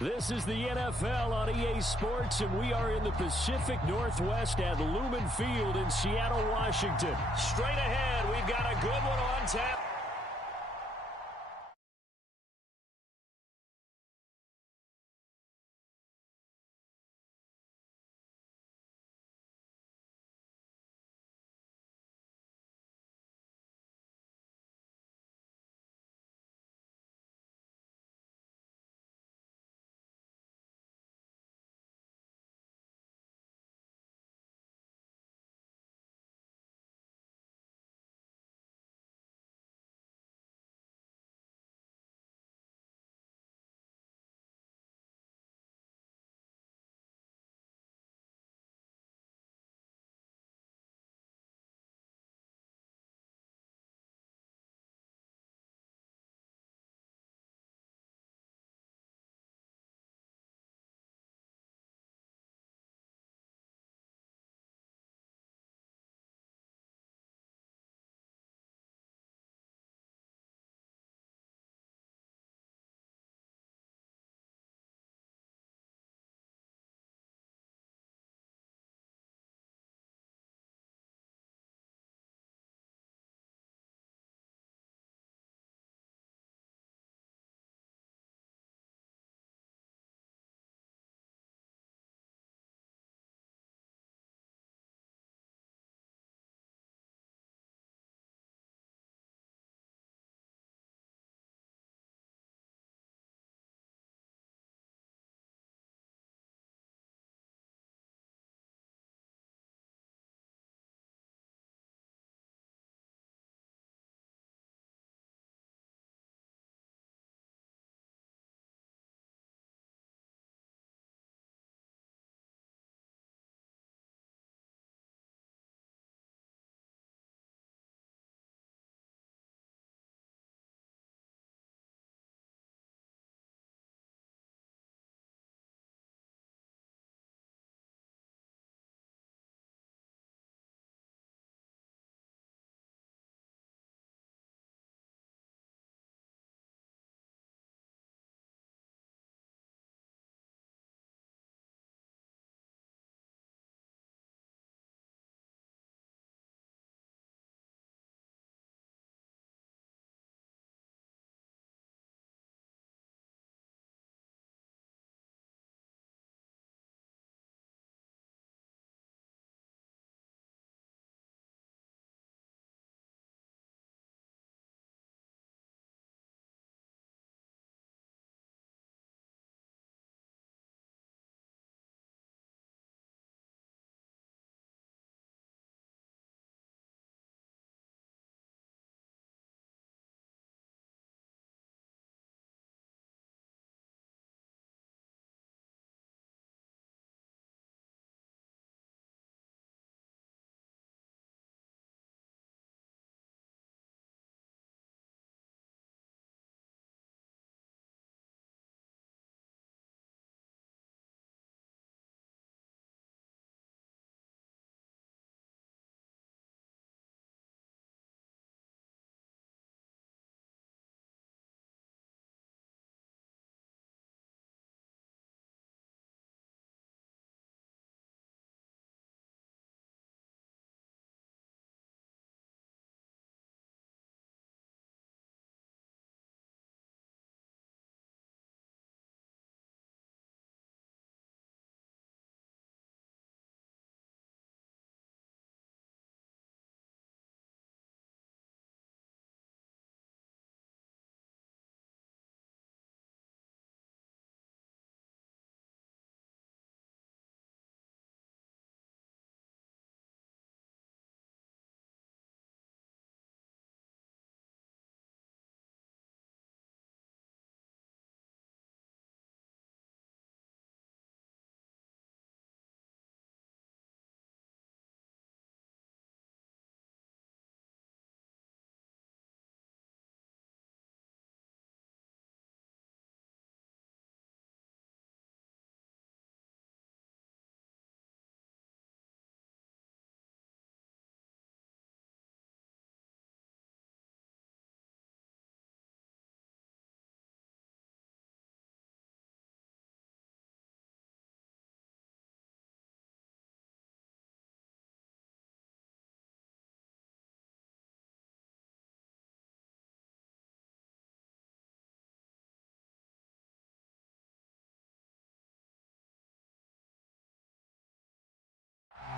This is the NFL on EA Sports, and we are in the Pacific Northwest at Lumen Field in Seattle, Washington. Straight ahead, we've got a good one on tap.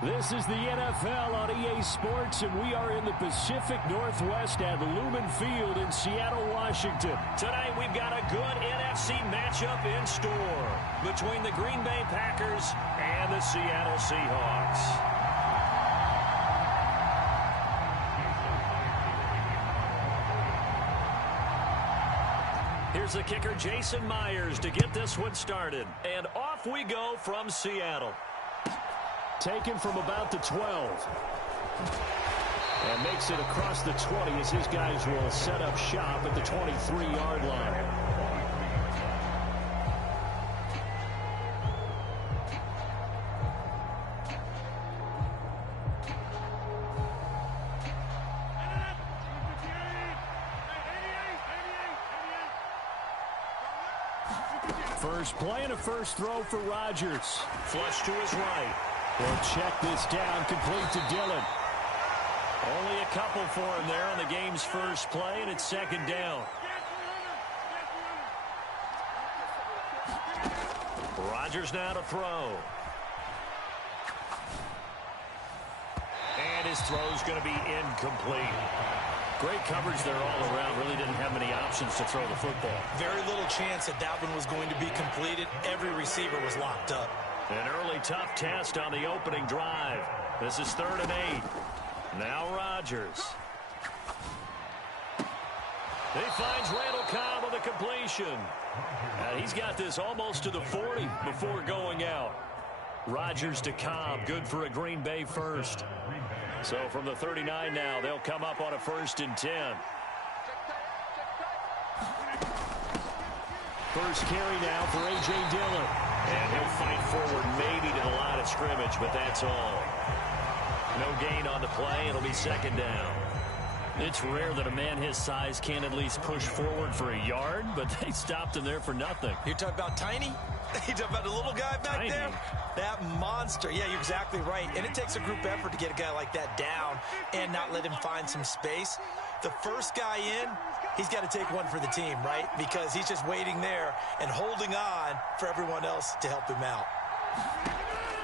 This is the NFL on EA Sports, and we are in the Pacific Northwest at Lumen Field in Seattle, Washington. Tonight, we've got a good NFC matchup in store between the Green Bay Packers and the Seattle Seahawks. Here's the kicker, Jason Myers, to get this one started. And off we go from Seattle. Taken from about the 12. And makes it across the 20 as his guys will set up shop at the 23-yard line. First play and a first throw for Rodgers. Flush to his right. He'll check this down, complete to Dillon. Only a couple for him there on the game's first play, and it's second down. Rodgers now to throw. And his throw's going to be incomplete. Great coverage there all around. Really didn't have many options to throw the football. Very little chance that one was going to be completed. Every receiver was locked up. An early tough test on the opening drive. This is 3rd and 8. Now Rodgers. He finds Randall Cobb on the completion. He's got this almost to the 40 before going out. Rodgers to Cobb, good for a Green Bay first. So from the 39 now, they'll come up on a 1st and 10. First carry now for A.J. Dillon. And he'll fight forward maybe to the line of scrimmage, but that's all. No gain on the play. It'll be second down. It's rare that a man his size can at least push forward for a yard, but they stopped him there for nothing. You're talking about tiny? You're talking about the little guy back there? That monster. Yeah, you're exactly right. And it takes a group effort to get a guy like that down and not let him find some space. The first guy in, he's got to take one for the team, right? Because he's just waiting there and holding on for everyone else to help him out.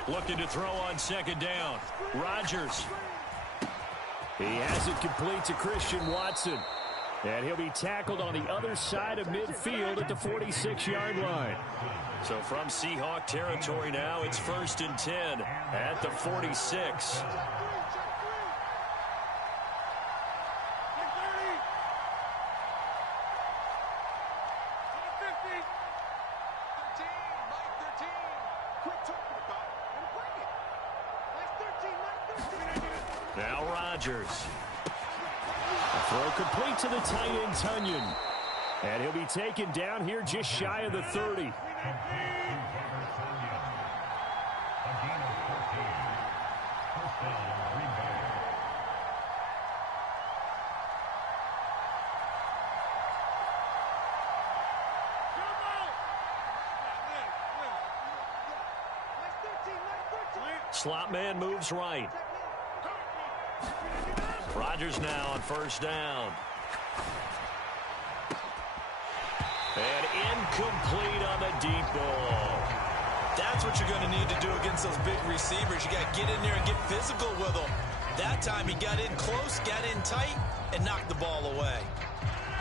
Looking to throw on second down. Rodgers. He has it complete to Christian Watson. And he'll be tackled on the other side of midfield at the 46-yard line. So from Seahawk territory now, it's 1st and 10 at the 46. Now Rodgers. Throw complete to the tight end, Tunyon. And he'll be taken down here just shy of the 30. Slot man moves right. Rodgers now on 1st down. And incomplete on the deep ball. That's what you're going to need to do against those big receivers. You got to get in there and get physical with them. That time he got in close, got in tight, and knocked the ball away.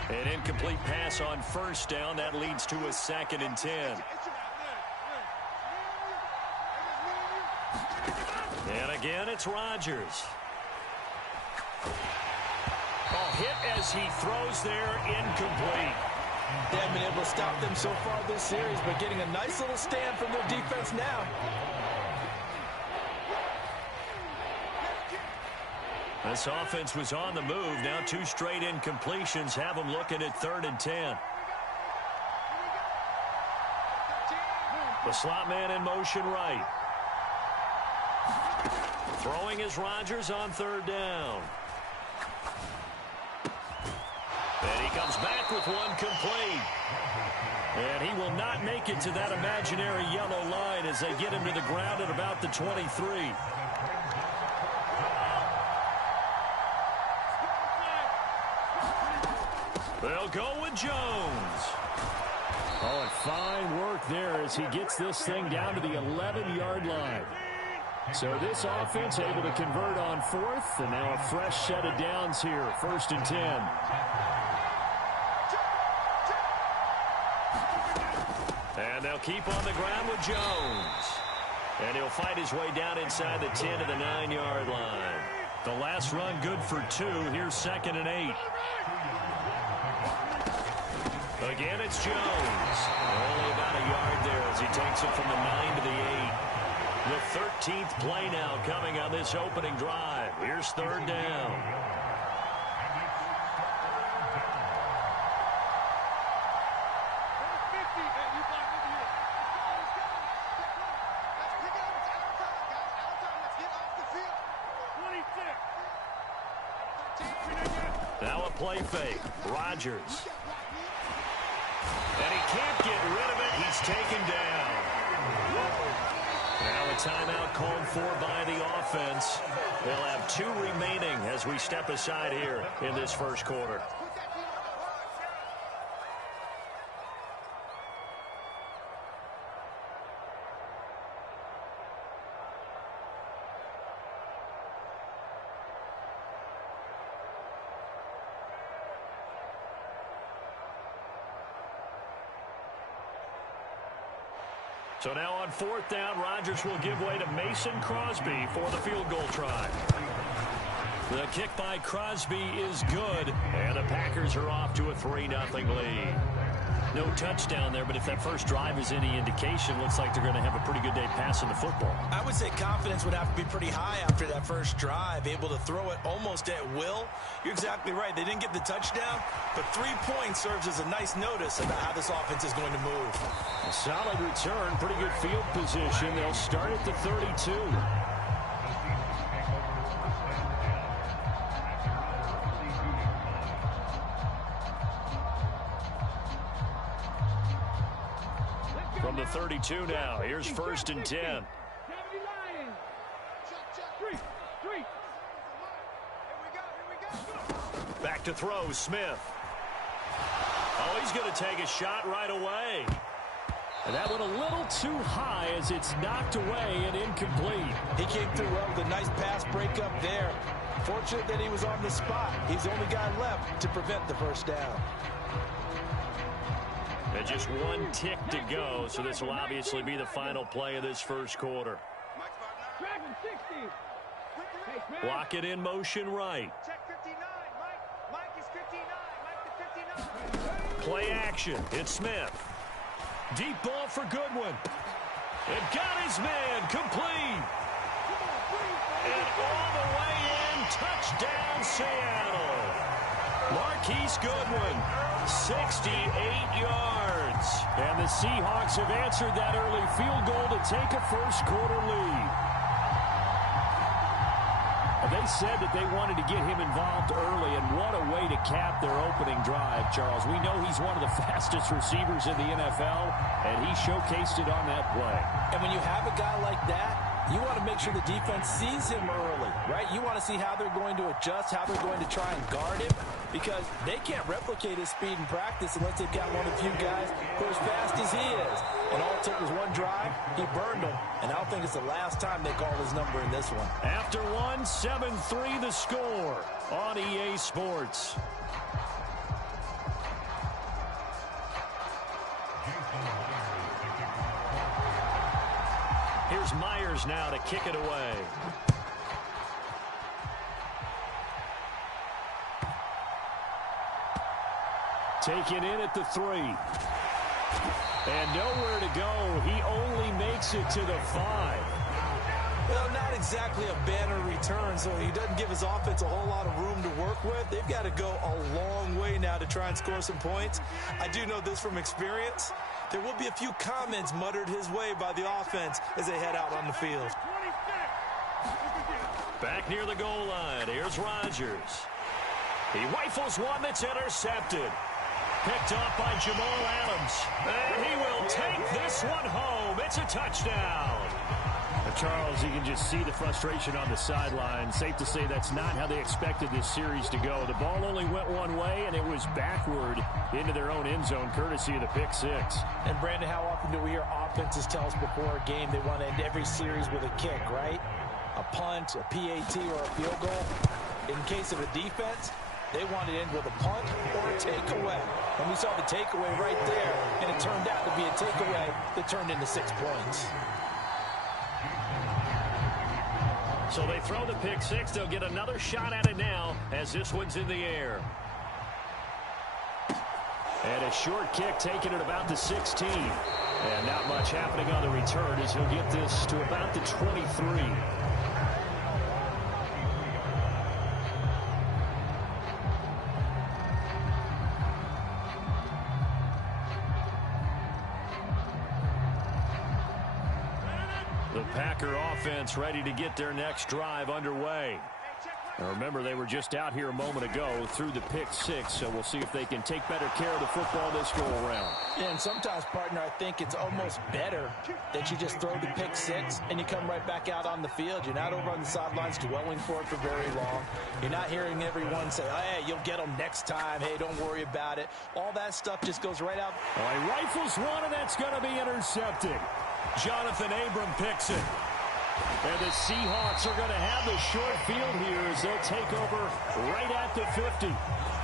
An incomplete pass on 1st down. That leads to a 2nd and 10. And again, it's Rodgers. Hit as he throws there, incomplete. They haven't been able to stop them so far this series, but getting a nice little stand from their defense now. This offense was on the move. Now 2 straight incompletions have them looking at 3rd and 10. The slot man in motion right. Throwing is Rodgers on 3rd down. And he comes back with one complete. And he will not make it to that imaginary yellow line as they get him to the ground at about the 23. They'll go with Jones. Oh, and fine work there as he gets this thing down to the 11-yard line. So this offense able to convert on fourth, and now a fresh set of downs here, 1st and 10. And they'll keep on the ground with Jones. And he'll fight his way down inside the 10 to the 9-yard line. The last run good for 2. Here's 2nd and 8. Again, it's Jones. Only about a yard there as he takes it from the 9 to the 8. The 13th play now coming on this opening drive. Here's 3rd down. Now a play fake. Rodgers. And he can't get rid of it. He's taken down. Now a timeout called for by the offense. They'll have 2 remaining as we step aside here in this first quarter. So now on 4th down, Rodgers will give way to Mason Crosby for the field goal try. The kick by Crosby is good, and the Packers are off to a 3-0 lead. No touchdown there, but if that first drive is any indication, looks like they're going to have a pretty good day passing the football. I would say confidence would have to be pretty high after that first drive, able to throw it almost at will. You're exactly right. They didn't get the touchdown, but 3 points serves as a nice notice about how this offense is going to move. A solid return, pretty good field position. They'll start at the 32. From the 32 now, here's 1st and 10. Back to throw, Smith. Oh, he's going to take a shot right away. And that went a little too high as it's knocked away and incomplete. He came through well with a nice pass breakup there. Fortunate that he was on the spot. He's the only guy left to prevent the first down. And just 1 tick to go, so this will obviously be the final play of this first quarter. Block it in motion right. Play action. It's Smith. Deep ball for Goodwin. It got his man complete. And all the way in, touchdown Seattle. Marquise Goodwin, 68 yards. And the Seahawks have answered that early field goal to take a first quarter lead. They said that they wanted to get him involved early, and what a way to cap their opening drive, Charles. We know he's one of the fastest receivers in the NFL, and he showcased it on that play. And when you have a guy like that, you want to make sure the defense sees him early, right? You want to see how they're going to adjust, how they're going to try and guard him, because they can't replicate his speed in practice unless they've got one of the few guys who are as fast as he is. And all it took was one drive, he burned them, and I don't think it's the last time they call his number in this one. After one, 7-3 the score on EA Sports. Here's Myers now to kick it away. Taken in at the 3. And nowhere to go. He only makes it to the 5. Well, not exactly a banner return, so he doesn't give his offense a whole lot of room to work with. They've got to go a long way now to try and score some points. I do know this from experience. There will be a few comments muttered his way by the offense as they head out on the field. Back near the goal line, here's Rodgers. He rifles one that's intercepted. Picked up by Jamal Adams. And he will take this one home. It's a touchdown. Charles, you can just see the frustration on the sideline. Safe to say that's not how they expected this series to go. The ball only went one way, and it was backward into their own end zone, courtesy of the pick six. And, Brandon, how often do we hear offenses tell us before a game they want to end every series with a kick, right? A punt, a PAT, or a field goal. In case of a defense, they want to end with a punt or a takeaway. And we saw the takeaway right there, and it turned out to be a takeaway that turned into 6 points. So they throw the pick six. They'll get another shot at it now as this one's in the air. And a short kick taken at about the 16. And not much happening on the return as he'll get this to about the 23. The Packer offense ready to get their next drive underway. Now remember, they were just out here a moment ago through the pick six, so we'll see if they can take better care of the football this go around. Yeah, and sometimes, partner, I think it's almost better that you just throw the pick six and you come right back out on the field. You're not over on the sidelines dwelling for it for very long. You're not hearing everyone say, oh, hey, you'll get them next time. Hey, don't worry about it. All that stuff just goes right out. Well, he rifles one, and that's going to be intercepted. Jonathan Abram picks it. And the Seahawks are going to have the short field here as they'll take over right at the 50.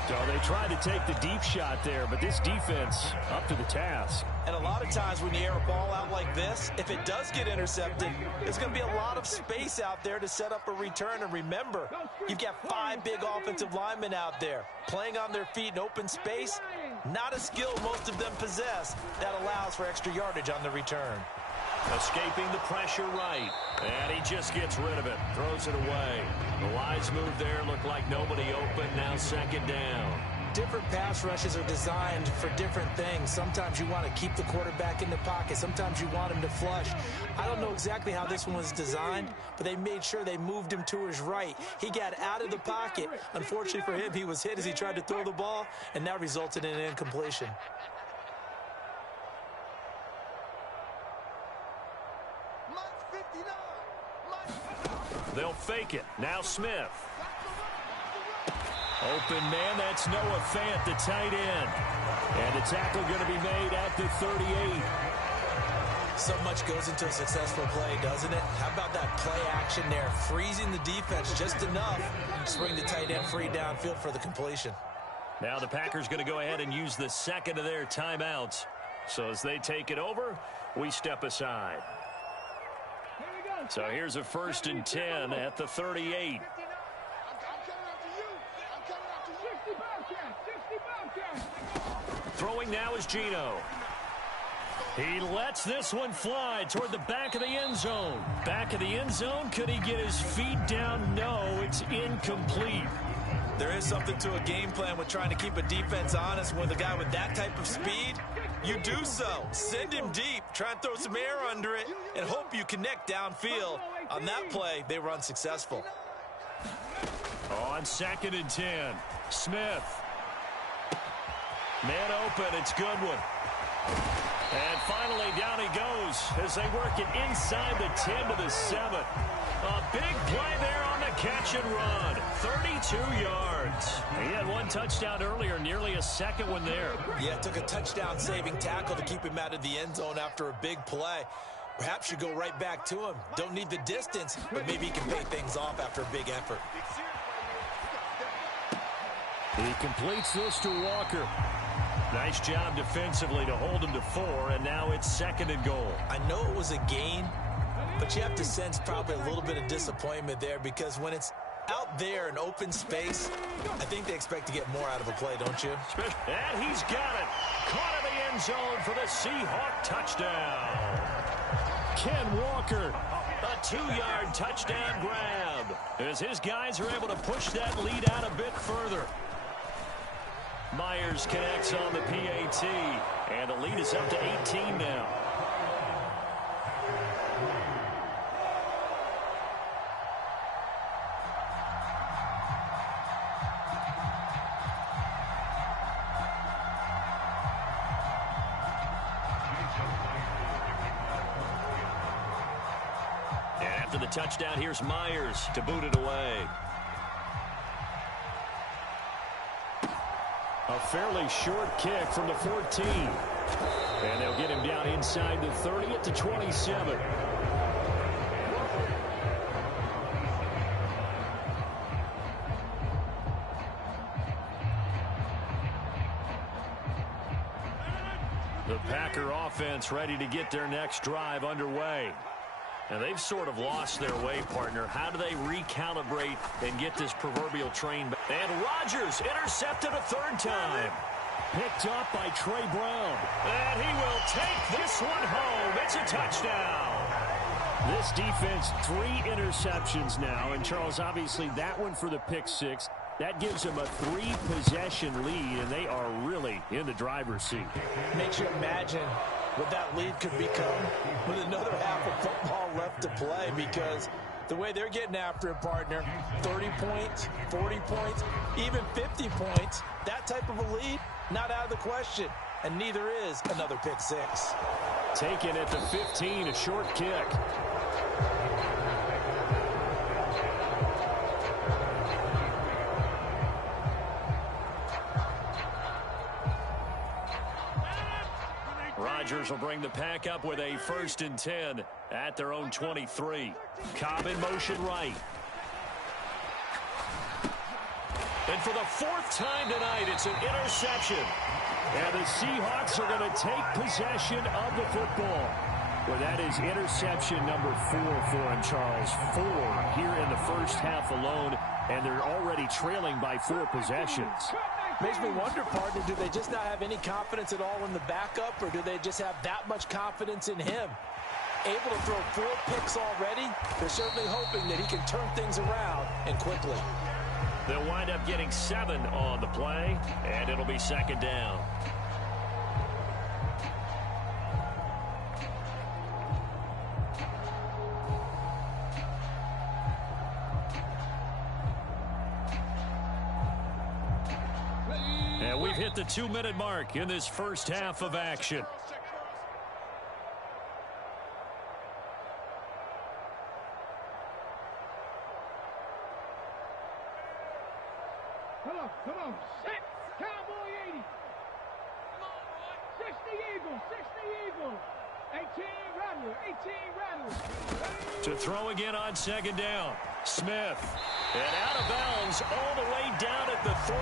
So they tried to take the deep shot there, but this defense up to the task. And a lot of times when you air a ball out like this, if it does get intercepted, there's going to be a lot of space out there to set up a return. And remember, you've got 5 big offensive linemen out there playing on their feet in open space. Not a skill most of them possess that allows for extra yardage on the return. Escaping the pressure right. And he just gets rid of it. Throws it away. The wise move there. Looked like nobody open. Now second down. Different pass rushes are designed for different things. Sometimes you want to keep the quarterback in the pocket. Sometimes you want him to flush. I don't know exactly how this one was designed, but they made sure they moved him to his right. He got out of the pocket. Unfortunately for him, he was hit as he tried to throw the ball, and that resulted in an incompletion. They'll fake it. Now Smith. Open man, that's Noah Fant, the tight end. And the tackle going to be made at the 38. So much goes into a successful play, doesn't it? How about that play action there? Freezing the defense just enough to bring the tight end free downfield for the completion. Now the Packers going to go ahead and use the second of their timeouts. So as they take it over, we step aside. So here's a 1st and 10 at the 38. Throwing now is Geno. He lets this one fly toward the back of the end zone. Back of the end zone. Could he get his feet down? No, it's incomplete. There is something to a game plan with trying to keep a defense honest with a guy with that type of speed. You do so. Send him deep. Try and throw some air under it and hope you connect downfield. On that play, they were unsuccessful. On 2nd and 10, Smith. Man open, it's Goodwin. And finally, down he goes as they work it inside the 10 to the 7. A big play there on the catch and run. 32 yards. He had one touchdown earlier, nearly a second one there. Yeah, it took a touchdown-saving tackle to keep him out of the end zone after a big play. Perhaps you go right back to him. Don't need the distance, but maybe he can pay things off after a big effort. He completes this to Walker. Nice job defensively to hold him to 4, and now it's 2nd and goal. I know it was a gain, but you have to sense probably a little bit of disappointment there because when it's out there in open space, I think they expect to get more out of a play, don't you? And he's got it. Caught in the end zone for the Seahawk touchdown. Ken Walker, a 2-yard touchdown grab as his guys are able to push that lead out a bit further. Myers connects on the PAT, and the lead is up to 18 now. after the touchdown, here's Myers to boot it away. A fairly short kick from the 14. And they'll get him down inside the 30 at the 27. The Packer offense ready to get their next drive underway. And they've sort of lost their way, partner. How do they recalibrate and get this proverbial train back? And Rodgers intercepted a third time. Picked up by Trey Brown. And he will take this one home. It's a touchdown. This defense, 3 interceptions now. And, Charles, obviously that one for the pick 6. That gives them a 3-possession lead, and they are really in the driver's seat. Makes you imagine what that lead could become with another half of football left to play, because the way they're getting after it, partner, 30 points, 40 points, even 50 points, that type of a lead, not out of the question, and neither is another pick 6. Taken at the 15, a short kick. Rodgers will bring the pack up with a 1st and 10 at their own 23. Cobb in motion right. And for the 4th time tonight, it's an interception. And the Seahawks are going to take possession of the football. Well, that is interception number 4 for him, Charles. 4 here in the first half alone, and they're already trailing by 4 possessions. Makes me wonder, partner, do they just not have any confidence at all in the backup, or do they just have that much confidence in him? Able to throw 4 picks already, they're certainly hoping that he can turn things around and quickly. They'll wind up getting 7 on the play, and it'll be 2nd down. And we've hit the 2-minute mark in this first half of action. Come on, set, Cowboy 80. Come on, boy. 60 Eagles, 60 Eagles. 18 Rattlers. To throw again on 2nd down. Smith. And out of bounds all the way down at the 3.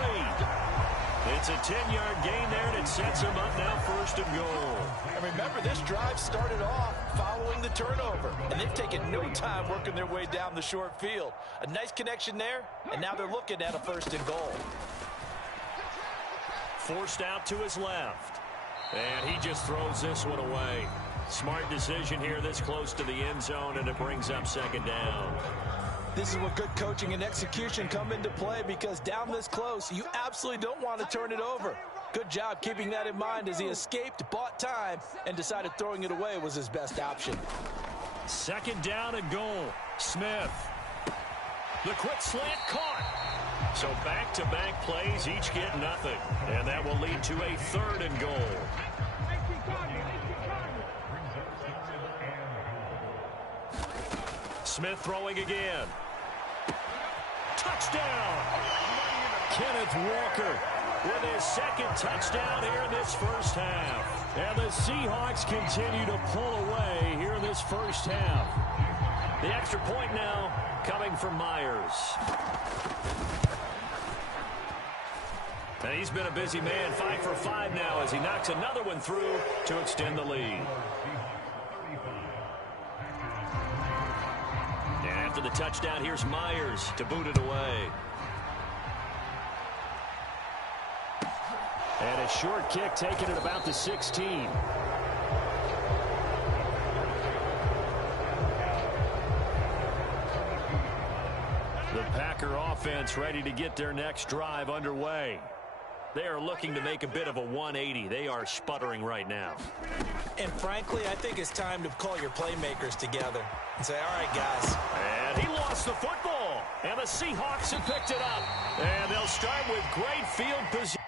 It's a 10-yard gain there, and it sets him up now 1st and goal. And remember, this drive started off following the turnover, and they've taken no time working their way down the short field. A nice connection there, and now they're looking at a 1st and goal. Forced out to his left. And he just throws this one away. Smart decision here this close to the end zone, and it brings up 2nd down. This is where good coaching and execution come into play, because down this close, you absolutely don't want to turn it over. Good job keeping that in mind as he escaped, bought time, and decided throwing it away was his best option. 2nd down and goal. Smith. The quick slant caught. So back-to-back plays, each get nothing. And that will lead to a 3rd and goal. Smith throwing again. Touchdown! Kenneth Walker with his 2nd touchdown here in this first half. And the Seahawks continue to pull away here in this first half. The extra point now coming from Myers. And he's been a busy man, 5 for 5 now as he knocks another one through to extend the lead. And after the touchdown, here's Myers to boot it away. And a short kick taken at about the 16. The Packer offense ready to get their next drive underway. They are looking to make a bit of a 180. They are sputtering right now. And frankly, I think it's time to call your playmakers together and say, all right, guys. And he lost the football. And the Seahawks have picked it up. And they'll start with great field position.